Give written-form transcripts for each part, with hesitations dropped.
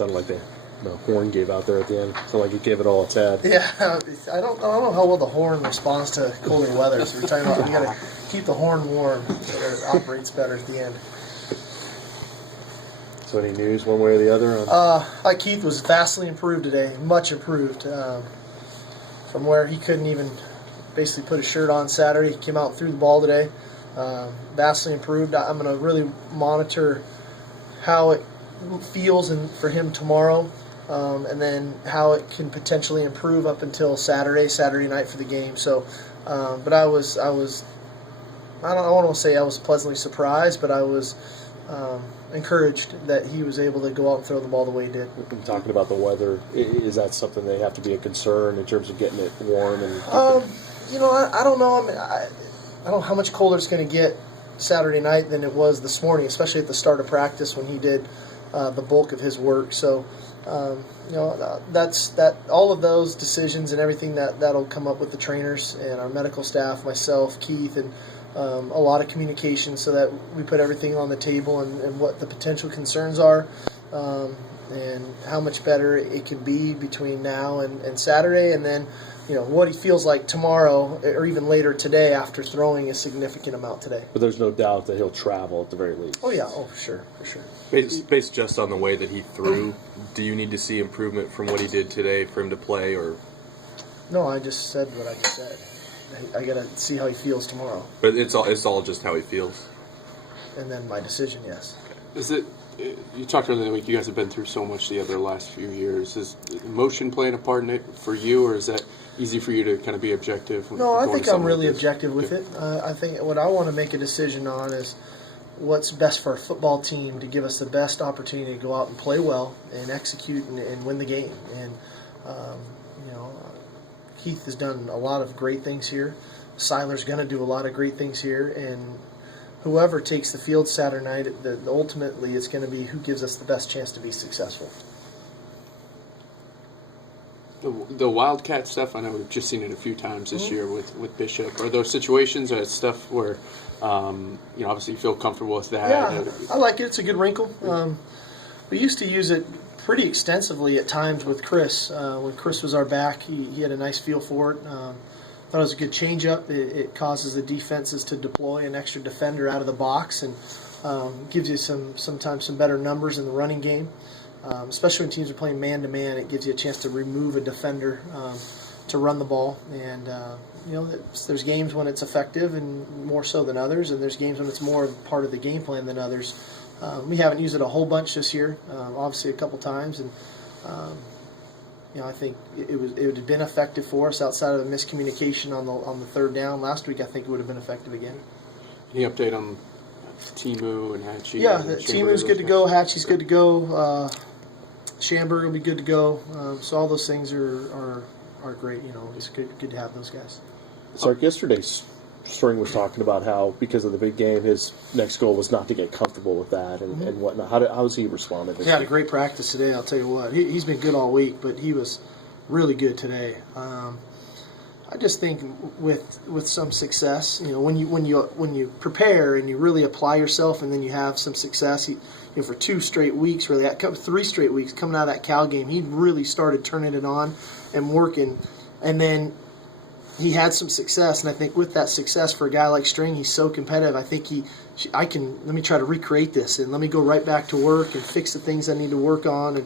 Sounded like the horn gave out there at the end. Sounded like it gave it all it's had. Yeah, I don't know how well the horn responds to colder weather. So we're talking about we got to keep the horn warm so it operates better at the end. So any news one way or the other? On Keith was vastly improved today, much improved. From where he couldn't even basically put his shirt on Saturday, he came out and threw the ball today. Vastly improved. I'm going to really monitor how it feels for him tomorrow, and then how it can potentially improve up until Saturday night for the game. So, but I don't want to say I was pleasantly surprised, but I was encouraged that he was able to go out and throw the ball the way he did. We've been talking about the weather. Is that something they have to be a concern in terms of getting it warm? And I don't know. I mean, I don't know how much colder it's going to get Saturday night than it was this morning, especially at the start of practice when he did the bulk of his work. So, that's all of those decisions and everything that'll come up with the trainers and our medical staff, myself, Keith, and a lot of communication so that we put everything on the table and what the potential concerns are, and how much better it can be between now and Saturday, and then what he feels like tomorrow or even later today after throwing a significant amount today. But there's no doubt that he'll travel at the very least. Oh yeah, for sure. Based just on the way that he threw, do you need to see improvement from what he did today for him to play, or? No, I just said what I just said. I got to see how he feels tomorrow. But it's all just how he feels. And then my decision, yes. Is it? You talked earlier in the week. You guys have been through so much the last few years. Is emotion playing a part in it for you, or is that easy for you to kind of be objective? No, I think I'm really objective with it. I think what I want to make a decision on is what's best for our football team to give us the best opportunity to go out and play well and execute and win the game. And Keith has done a lot of great things here. Seiler's going to do a lot of great things here, and whoever takes the field Saturday night, ultimately it's going to be who gives us the best chance to be successful. The Wildcat stuff, I know we've just seen it a few times this year with Bishop. Are there situations or stuff where, obviously you feel comfortable with that? Yeah, I like it. It's a good wrinkle. We used to use it pretty extensively at times with Chris. When Chris was our back, he had a nice feel for it. Thought it was a good change-up. It causes the defenses to deploy an extra defender out of the box and gives you sometimes some better numbers in the running game. Especially when teams are playing man-to-man, it gives you a chance to remove a defender to run the ball. And there's games when it's effective and more so than others, and there's games when it's more part of the game plan than others. We haven't used it a whole bunch this year, obviously a couple times, and I think it would have been effective for us outside of the miscommunication on the third down last week. I think it would have been effective again. Any update on Timu and Hatchie? Yeah, Timu's good to go. Hatchie's good to go. Schamberg will be good to go. So all those things are great. It's good to have those guys. Sark, yesterday's String was talking about how, because of the big game, his next goal was not to get comfortable with that and whatnot. How has he responded? He had a great practice today, I'll tell you what. He's been good all week, but he was really good today. I just think with some success, when you prepare and you really apply yourself, and then you have some success. For 2 straight weeks, really 3 straight weeks coming out of that Cal game, he really started turning it on and working, and then he had some success. And I think with that success for a guy like String, he's so competitive. I think let me try to recreate this and let me go right back to work and fix the things I need to work on.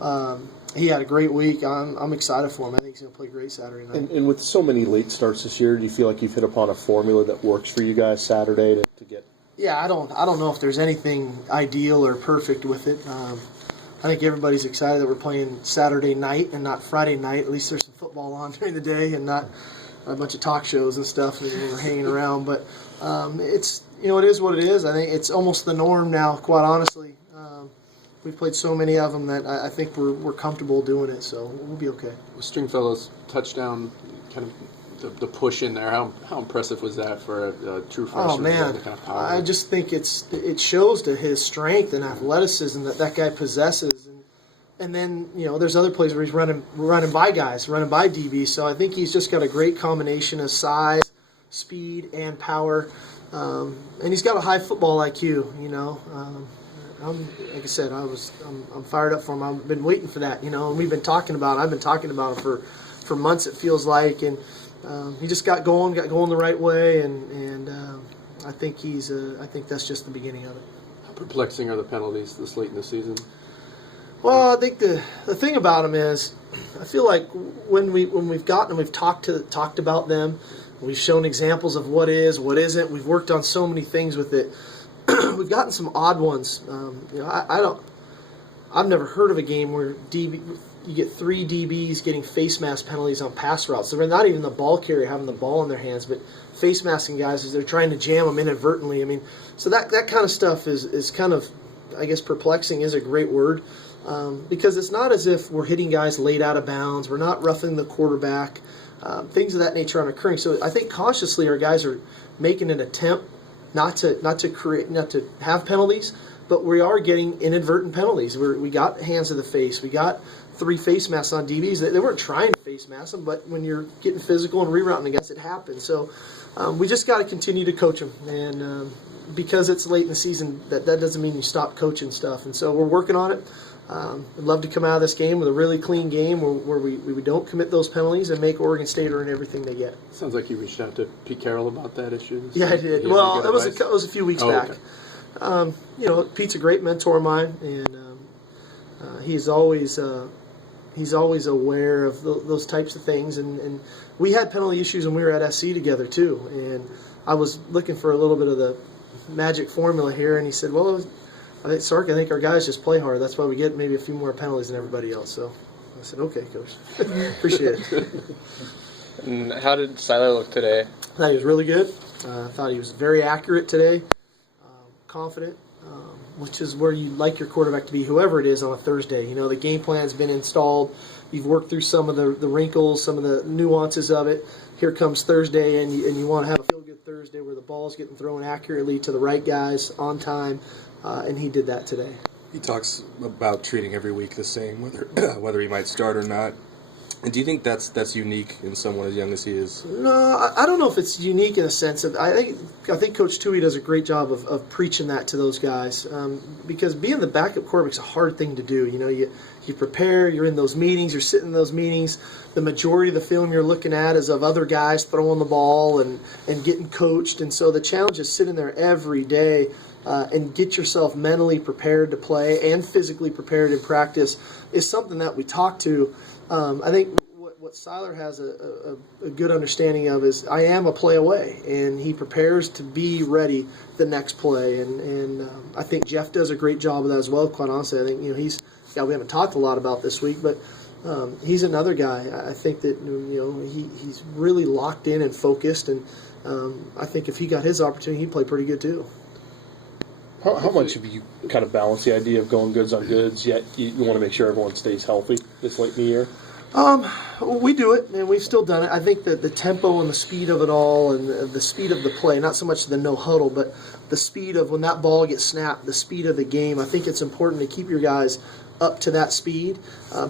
And he had a great week. I'm excited for him. I think he's going to play great Saturday night. And with so many late starts this year, do you feel like you've hit upon a formula that works for you guys Saturday to get? Yeah, I don't know if there's anything ideal or perfect with it. I think everybody's excited that we're playing Saturday night and not Friday night. At least there's some football on during the day and not a bunch of talk shows and stuff and we're hanging around. But it's it is what it is. I think it's almost the norm now, quite honestly. We've played so many of them that I think we're comfortable doing it, so we'll be okay. With Stringfellow's touchdown, kind of the push in there, how impressive was that for a true freshman? Oh man, kind of power? I just think it shows to his strength and athleticism that guy possesses, and then there's other plays where he's running by guys, running by DBs. So I think he's just got a great combination of size, speed, and power, and he's got a high football IQ. like I said, I'm fired up for him. I've been waiting for that, and I've been talking about it for months. It feels like, and he just got going the right way, and I think I think that's just the beginning of it. How perplexing are the penalties this late in the season? Well, I think the thing about them is, I feel like when we've gotten them, we've talked about them, we've shown examples of what is, what isn't. We've worked on so many things with it. We've gotten some odd ones. I've never heard of a game where you get 3 DBs getting face mask penalties on pass routes. So they're not even the ball carrier having the ball in their hands, but face masking guys as they're trying to jam them inadvertently. I mean, so that kind of stuff is kind of, I guess, perplexing is a great word. Because it's not as if we're hitting guys late out of bounds. We're not roughing the quarterback. Things of that nature aren't occurring. So I think cautiously our guys are making an attempt not to have penalties, but we are getting inadvertent penalties. We got hands to the face. We got 3 face masks on DBs. They weren't trying to face mask them, but when you're getting physical and rerouting against, it happens. So we just got to continue to coach them. And because it's late in the season, that doesn't mean you stop coaching stuff. And so we're working on it. I'd love to come out of this game with a really clean game where we don't commit those penalties and make Oregon State earn everything they get. Sounds like you reached out to Pete Carroll about that issue. Yeah, I did. Well, it was a few weeks back. Okay. Pete's a great mentor of mine, and he's always aware of those types of things. And we had penalty issues when we were at SC together too. And I was looking for a little bit of the magic formula here, and he said, "Well, I think our guys just play hard. That's why we get maybe a few more penalties than everybody else." So I said, "Okay, Coach, appreciate it." And how did Siler look today? I thought he was really good. I thought he was very accurate today, confident, which is where you like your quarterback to be, whoever it is, on a Thursday. The game plan's been installed. You've worked through some of the wrinkles, some of the nuances of it. Here comes Thursday, and you want to have a feel-good Thursday where the ball's getting thrown accurately to the right guys on time. And he did that today. He talks about treating every week the same, whether he might start or not. And do you think that's unique in someone as young as he is? No, I don't know if it's unique in a sense of. I think Coach Tui does a great job of preaching that to those guys, because being the backup quarterback is a hard thing to do. You prepare, you're in those meetings, you're sitting in those meetings. The majority of the film you're looking at is of other guys throwing the ball and getting coached, and so the challenge is sitting there every day. And get yourself mentally prepared to play and physically prepared in practice is something that we talk to. I think what Siler has a good understanding of is I am a play away, and he prepares to be ready the next play. And I think Jeff does a great job of that as well, quite honestly. I think he's a guy we haven't talked a lot about this week, but he's another guy. I think that he's really locked in and focused, and I think if he got his opportunity, he'd play pretty good too. How much have you kind of balanced the idea of going goods on goods, yet you want to make sure everyone stays healthy this late in the year? We do it, and we've still done it. I think that the tempo and the speed of it all, and the speed of the play, not so much the no huddle, but the speed of when that ball gets snapped, the speed of the game. I think it's important to keep your guys up to that speed,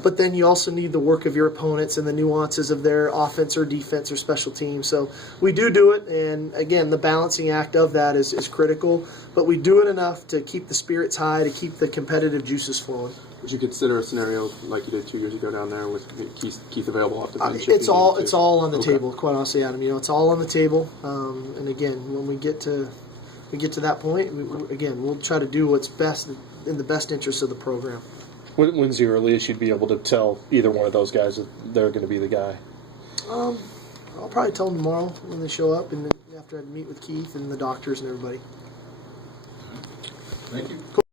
but then you also need the work of your opponents and the nuances of their offense or defense or special teams. So we do it, and again, the balancing act of that is critical, but we do it enough to keep the spirits high, to keep the competitive juices flowing. Would you consider a scenario like you did 2 years ago down there with Keith available off the bench? It's all on the table, quite honestly, Adam. It's all on the table, and again, when we get to that point, we'll try to do what's best in the best interest of the program. When's the earliest you'd be able to tell either one of those guys that they're going to be the guy? I'll probably tell them tomorrow when they show up, and then after I meet with Keith and the doctors and everybody. Thank you. Cool.